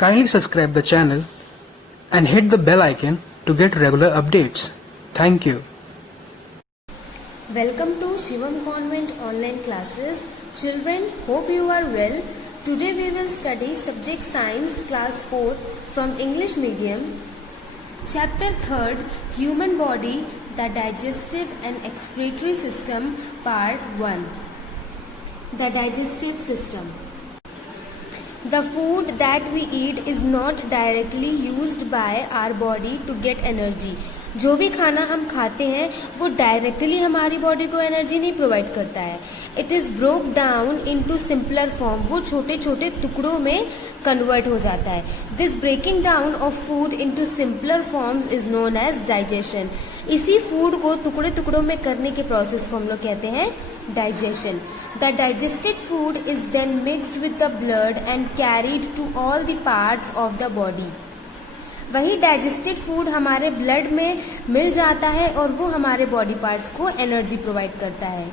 Kindly subscribe the channel and hit the bell icon to get regular updates. Thank you. Welcome to Shivam Convent online classes. Children, hope you are well. Today we will study subject science class 4 from English medium. Chapter 3rd, Human Body, the Digestive and Excretory System, Part 1. The digestive system. The food that we eat is not directly used by our body to get energy. जो भी खाना हम खाते हैं वो directly हमारी body को energy नहीं प्रोवाइड करता है. It is broke down into simpler form. वो छोटे छोटे टुकड़ों में कन्वर्ट हो जाता है. This breaking down of food into simpler forms is known as digestion. इसी फूड को टुकड़े टुकड़ों में करने के प्रोसेस को हम लोग कहते हैं digestion. The digested food is then mixed with the blood and carried to all the parts of the body. वही डाइजेस्टेड फूड हमारे ब्लड में मिल जाता है और वो हमारे बॉडी पार्ट्स को एनर्जी प्रोवाइड करता है.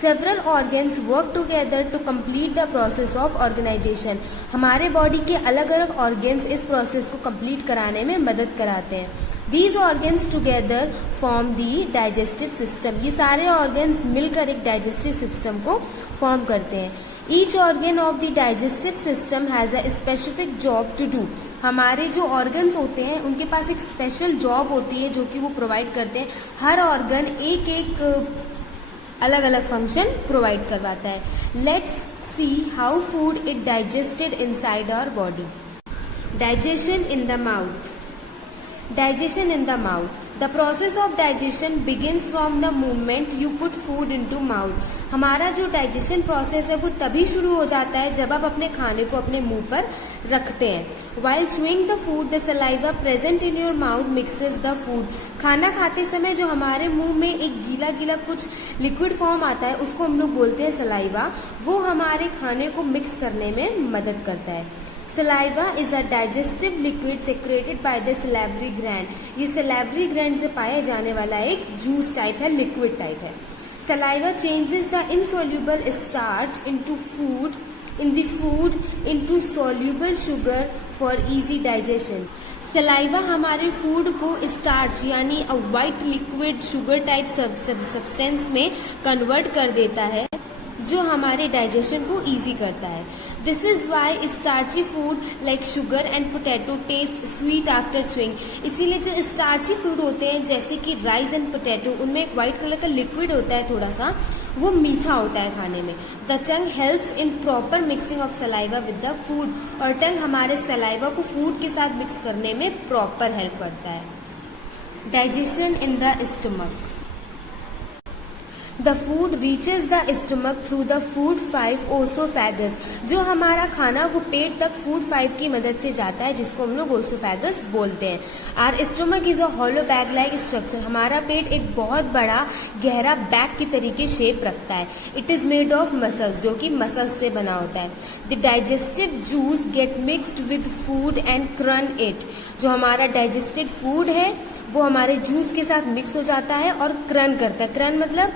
Several organs work together to complete the process of organisation. हमारे बॉडी के अलग अलग ऑर्गन्स इस प्रोसेस को कंप्लीट कराने में मदद कराते हैं. These organs together form the digestive system. ये सारे ऑर्गन्स मिलकर एक डाइजेस्टिव सिस्टम को फॉर्म करते हैं. Each organ of the digestive system has a specific job to do. हमारे जो ऑर्गन्स होते हैं उनके पास एक स्पेशल जॉब होती है जो कि वो प्रोवाइड करते हैं. हर ऑर्गन एक एक अलग अलग फंक्शन प्रोवाइड करवाता है. Let's see how food it digested inside our body. Digestion in the mouth. Digestion in the mouth. The process of digestion begins from the moment you put food into mouth. हमारा जो digestion process है वो तभी शुरू हो जाता है जब आप अपने खाने को अपने मुंह पर रखते हैं. While chewing the food, the saliva present in your mouth mixes the food. खाना खाते समय जो हमारे मुंह में एक गीला गीला कुछ लिक्विड फॉर्म आता है उसको हम लोग बोलते हैं सलाइवा. वो हमारे खाने को मिक्स करने में मदद करता है. Saliva is a digestive liquid secreted by the salivary gland. ये सैलिवरी ग्लैंड से पाया जाने वाला एक जूस टाइप है, लिक्विड टाइप है. Saliva changes the insoluble starch into food in the food into soluble sugar for easy digestion. Saliva हमारे food को स्टार्च यानी अ white liquid sugar type substance में कन्वर्ट कर देता है जो हमारे डाइजेशन को इजी करता है. This is why starchy food like sugar and potato taste sweet after chewing. इसीलिए जो स्टार्ची फूड होते हैं जैसे कि राइस एंड पोटैटो उनमें एक व्हाइट कलर का लिक्विड होता है थोड़ा सा, वो मीठा होता है खाने में. The tongue helps in proper mixing of saliva with the food. और टंग हमारे सलाइवा को फूड के साथ मिक्स करने में प्रॉपर हेल्प करता है. Digestion in the stomach. The food reaches the stomach through the food pipe oesophagus. जो हमारा खाना वो पेट तक फूड पाइप की मदद से जाता है जिसको हम लोग ओसोफेगस बोलते हैं. Our stomach is a hollow bag like structure. हमारा पेट एक बहुत बड़ा गहरा बैग की तरीके शेप रखता है. It is made of muscles जो कि मसल्स से बना होता है. The digestive juice get mixed with food and churn it. जो हमारा डाइजेस्टेड फूड है वो हमारे जूस के साथ मिक्स हो जाता है और क्रन करता है. क्रन मतलब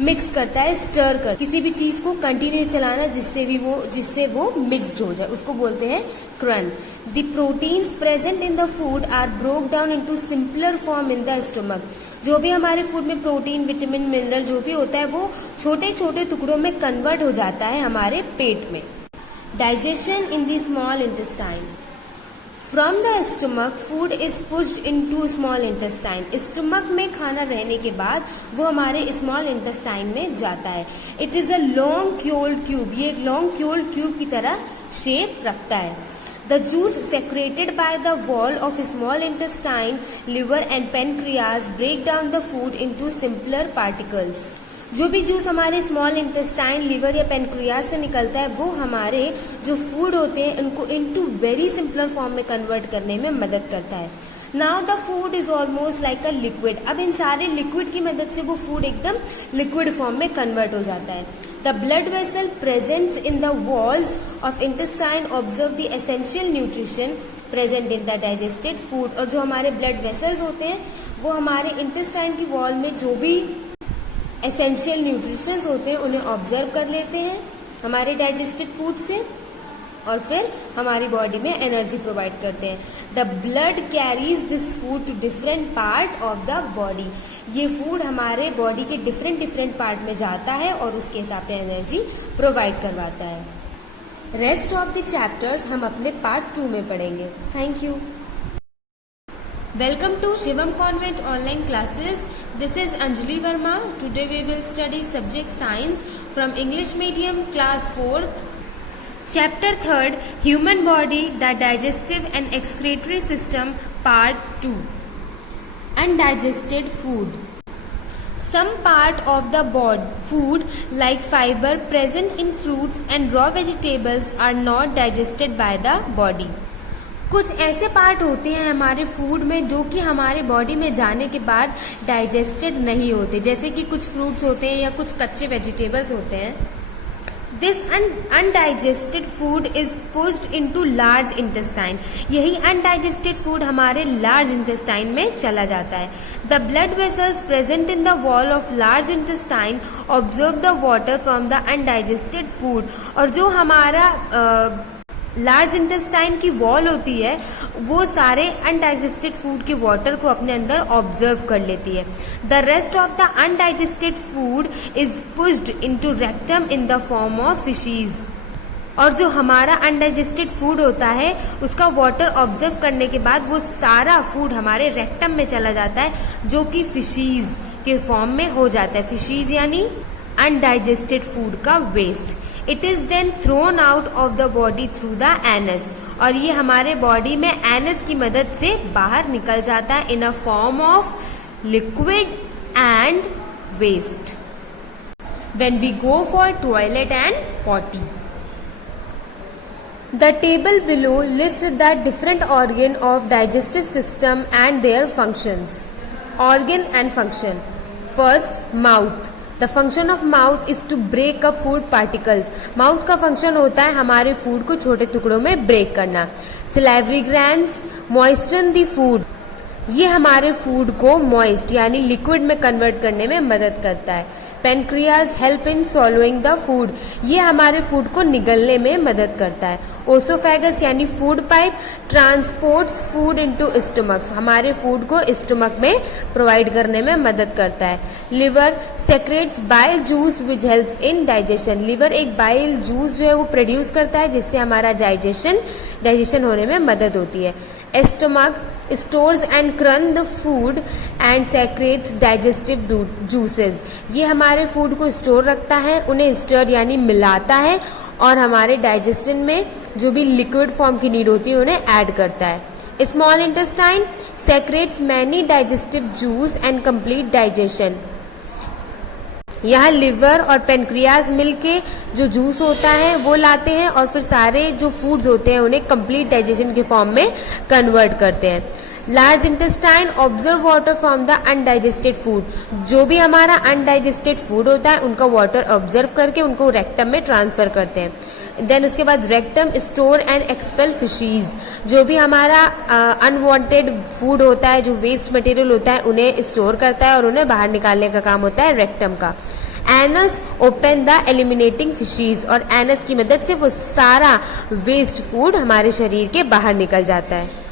मिक्स करता है, स्टर कर, किसी भी चीज को कंटिन्यू चलाना जिससे वो मिक्सड हो जाए उसको बोलते हैं churn. The proteins present in the food are broke down into simpler form in the stomach. जो भी हमारे फूड में प्रोटीन विटामिन मिनरल जो भी होता है वो छोटे छोटे टुकड़ों में कन्वर्ट हो जाता है हमारे पेट में. Digestion in the small intestine. From the stomach food is pushed into small intestine. Stomach में खाना रहने के बाद वो हमारे स्मॉल इंटेस्टाइन में जाता है. It is a long coiled tube. ये एक लॉन्ग क्योल्ड ट्यूब की तरह शेप रखता है. The juice secreted by the wall of small intestine, liver and pancreas break down the food into simpler particles. जो भी जूस हमारे स्मॉल इंटेस्टाइन, लिवर या पेनक्रियाज से निकलता है वो हमारे जो फूड होते हैं उनको इनटू वेरी सिंपलर फॉर्म में कन्वर्ट करने में मदद करता है. Now the food is almost like a liquid. अब इन सारे लिक्विड की मदद से वो फूड एकदम लिक्विड फॉर्म में कन्वर्ट हो जाता है. The blood vessel present in the walls of intestine observe the essential nutrition present in the digested food. और जो हमारे ब्लड वेसल्स होते हैं वो हमारे इंटेस्टाइन की वॉल में जो भी एसेंशियल न्यूट्रिशंस होते हैं उन्हें ऑब्जर्व कर लेते हैं हमारे डाइजेस्टेड फूड से. और फिर हमारी बॉडी में एनर्जी प्रोवाइड करते हैं। The blood carries this food to different part of the body. ये फूड हमारे बॉडी के डिफरेंट पार्ट में जाता है और उसके हिसाब से एनर्जी प्रोवाइड करवाता है। रेस्ट ऑफ द चैप्टर्स हम अपने पार्ट 2 में पढ़ेंगे। Thank you. Welcome to Shivam Convent online classes. This is Anjali Verma. Today we will study subject science from English medium class 4th. Chapter 3rd, Human Body, the Digestive and Excretory System, Part 2. Undigested food. Some part of the food like fiber present in fruits and raw vegetables are not digested by the body. कुछ ऐसे part होते हैं हमारे food में जो कि हमारे body में जाने के बाद डाइजेस्टेड नहीं होते, जैसे कि कुछ फ्रूट्स होते हैं या कुछ कच्चे वेजिटेबल्स होते हैं। This undigested food is pushed into large intestine. यही अनडाइजेस्टेड फूड हमारे लार्ज इंटेस्टाइन में चला जाता है। The blood vessels present in the wall of large intestine observe the water from the undigested food. और जो हमारा लार्ज इंटेस्टाइन की वॉल होती है वो सारे अनडाइजेस्टेड फूड के वाटर को अपने अंदर ऑब्जर्व कर लेती है। The rest of the undigested food is pushed into rectum in the form of faeces. और जो हमारा अनडाइजेस्टेड फूड होता है उसका वाटर ऑब्जर्व करने के बाद वो सारा फूड हमारे रेक्टम में चला जाता है जो कि फिशीज के फॉर्म में हो जाता है। फिशीज यानी अनडाइजेस्टेड फूड का waste. It is then thrown out of the body through the anus. और ये हमारे बॉडी में एनस की मदद से बाहर निकल जाता है in a form of liquid and waste when we go for toilet and potty. The table below lists the different organ of digestive system and their functions. Organ and function. First, mouth. The function of mouth is to break up food particles. Mouth का function होता है हमारे food को छोटे टुकड़ों में break करना. Salivary glands moisten the food. ये हमारे food को moist यानी liquid में convert करने में मदद करता है. Pancreas help in swallowing the food. ये हमारे food को निगलने में मदद करता है. Osophagus यानी food pipe transports food into stomach. हमारे food को stomach में provide करने में मदद करता है. Liver secretes bile juice which helps in digestion. Liver एक bile juice जो है वो produce करता है जिससे हमारा digestion होने में मदद होती है. Stomach stores and crunch the food and secretes digestive juices. ये हमारे फूड को स्टोर रखता है, उन्हें स्टर यानी मिलाता है और हमारे डाइजेशन में जो भी लिक्विड फॉर्म की नीड होती है उन्हें ऐड करता है। Small intestine secretes many digestive juice and complete digestion. यहाँ लिवर और पेनक्रियाज मिलके जो जूस होता है वो लाते हैं और फिर सारे जो फूड्स होते हैं उन्हें कंप्लीट डाइजेशन के फॉर्म में कन्वर्ट करते हैं। Large intestine observe water from the undigested food. जो भी हमारा अनडाइजेस्टेड फूड होता है उनका वाटर ऑब्जर्व करके उनको रेक्टम में ट्रांसफर करते हैं। देन उसके बाद rectum store and expel fishes. जो भी हमारा अनवांटेड फूड होता है, जो वेस्ट मटेरियल होता है, उन्हें स्टोर करता है और उन्हें बाहर निकालने का काम होता है रेक्टम का। Anus open the eliminating faeces. और एनस की मदद से वो सारा वेस्ट फूड हमारे शरीर के बाहर निकल जाता है।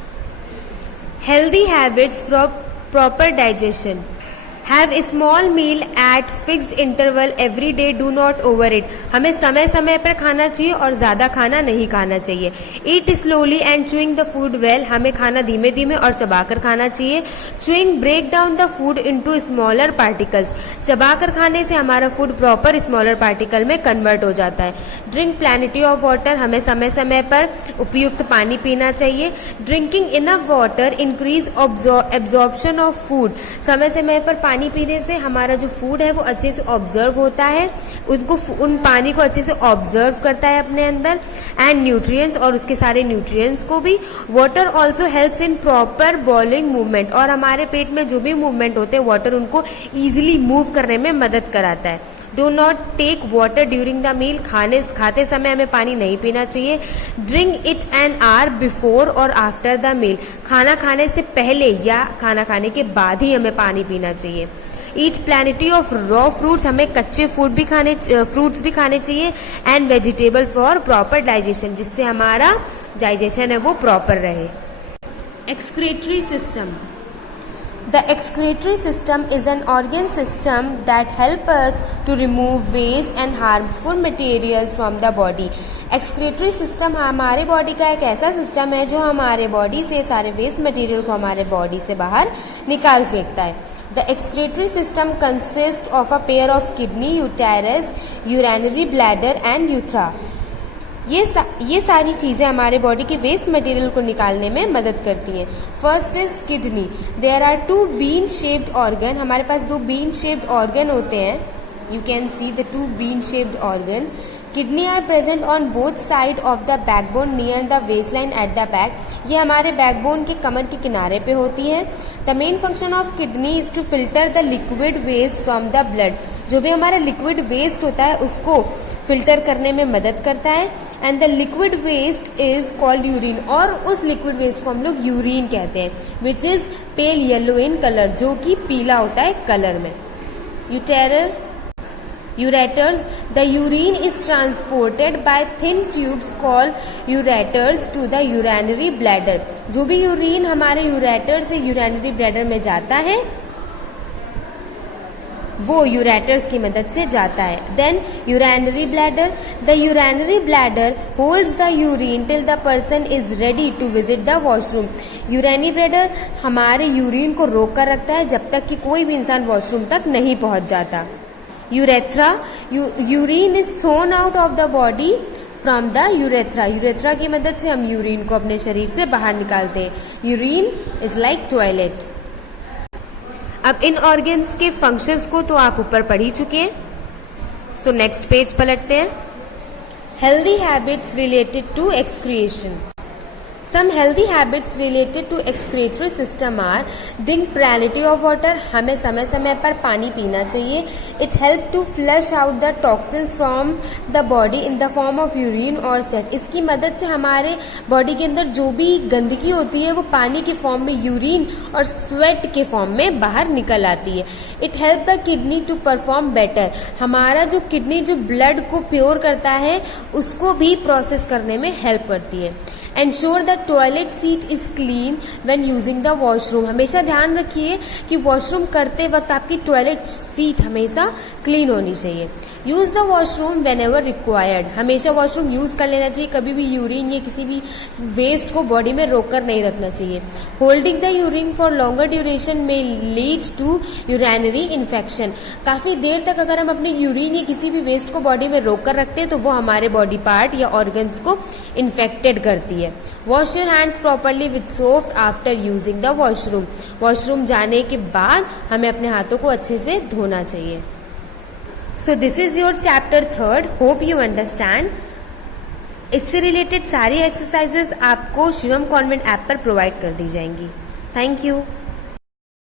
Healthy habits for proper digestion. Have a small meal at fixed interval every day, do not over it. हमें समय समय पर खाना चाहिए और ज़्यादा खाना नहीं खाना चाहिए। Eat slowly and chewing the food well. हमें खाना धीमे धीमे और चबाकर खाना चाहिए। Chewing break down the food into smaller particles. चबाकर खाने से हमारा फूड प्रॉपर स्मॉलर पार्टिकल में कन्वर्ट हो जाता है। Drink plenty of water. हमें समय समय पर उपयुक्त पानी पीना चाहिए। Drinking enough water increase absorption of food. समय समय पर पानी पीने से हमारा जो फूड है वो अच्छे से ऑब्जर्व होता है, उन पानी को अच्छे से ऑब्जर्व करता है अपने अंदर। एंड न्यूट्रिएंट्स, और उसके सारे न्यूट्रिएंट्स को भी। Water also helps in proper bowling movement. और हमारे पेट में जो भी मूवमेंट होते हैं वाटर उनको ईजिली मूव करने में मदद कराता है। Do not take water during the meal. खाते समय हमें पानी नहीं पीना चाहिए। Drink it an hour before और आफ्टर द मील। खाना खाने से पहले या खाना खाने के बाद ही हमें पानी पीना चाहिए। ईट प्लेनिटी ऑफ रॉ फ्रूट्स, हमें कच्चे फ्रूट्स भी खाने चाहिए, and vegetable for proper digestion, जिससे हमारा डाइजेशन है वो प्रॉपर रहे। Excretory system. The excretory system is an organ system that helps us to remove waste and harmful materials from the body. Excretory system हमारे body का एक ऐसा system है जो हमारे बॉडी से सारे वेस्ट मटेरियल को हमारे बॉडी से बाहर निकाल फेंकता है। The excretory system consist of a pair of kidney, uterus, urinary bladder and यूथ्रा। ये सारी चीज़ें हमारे बॉडी के वेस्ट मटेरियल को निकालने में मदद करती हैं। First is kidney. There are 2 bean shaped organ, हमारे पास 2 बीन शेप्ड ऑर्गन होते हैं। You can see the 2 bean shaped organ. Kidney are present on both side of the backbone near the waist line at the back. ये हमारे backbone के कमर के किनारे पे होती है। The main function of kidney is to filter the liquid waste from the blood. जो भी हमारा लिक्विड वेस्ट होता है उसको फिल्टर करने में मदद करता है। And the liquid waste is called urine, और उस लिक्विड वेस्ट को हम लोग यूरिन कहते हैं, which is pale yellow in colour, जो कि पीला होता है कलर में। Ureters. The urine is transported by thin tubes called ureters to the urinary bladder. जो भी यूरिन हमारे यूरेटर से यूरिनरी ब्लैडर में जाता है वो यूरेटर्स की मदद से जाता है। Then urinary bladder. The urinary bladder holds the urine till the person is ready to visit the washroom. Urinary bladder हमारे यूरिन को रोक कर रखता है जब तक कि कोई भी इंसान वॉशरूम तक नहीं पहुंच जाता। Urethra. Urine is throne out of the body from the urethra. Urethra की मदद से हम यूरिन को अपने शरीर से बाहर निकालते हैं। Urine is like toilet. अब इन ऑर्गन्स के फंक्शंस को तो आप ऊपर पढ़ ही चुके हैं। सो नेक्स्ट पेज पलटते हैं। Healthy habits related to excretion. Some healthy habits related to excretory system are drink plenty of water, हमें समय समय पर पानी पीना चाहिए। It help to flush out the toxins from the body in the form of urine or sweat। इसकी मदद से हमारे बॉडी के अंदर जो भी गंदगी होती है वो पानी के फॉर्म में, यूरिन और स्वेट के फॉर्म में बाहर निकल आती है। It help the kidney to perform better, हमारा जो किडनी जो ब्लड को प्योर करता है उसको भी प्रोसेस करने में हेल्प करती है। Ensure the toilet seat is clean when using the washroom। हमेशा ध्यान रखिए कि वॉशरूम करते वक्त आपकी टॉयलेट सीट हमेशा क्लीन होनी चाहिए। Use the washroom when ever required, हमेशा वॉशरूम यूज़ कर लेना चाहिए, कभी भी यूरिन या किसी भी वेस्ट को बॉडी में रोक कर नहीं रखना चाहिए। Holding the urine for longer duration में लीड टू यूरिनरी इन्फेक्शन। काफ़ी देर तक अगर हम अपने यूरिन या किसी भी वेस्ट को बॉडी में रोक कर रखते हैं तो वो हमारे बॉडी पार्ट या ऑर्गन्स को इन्फेक्टेड करती है। Wash your hands properly with soap after using the washroom. Washroom जाने के बाद हमें अपने हाथों को अच्छे से धोना चाहिए। So this is your chapter 3। Hope you understand. इससे रिलेटेड सारी एक्सरसाइजेस आपको शिवम कॉन्वेंट ऐप पर प्रोवाइड कर दी जाएंगी। Thank you.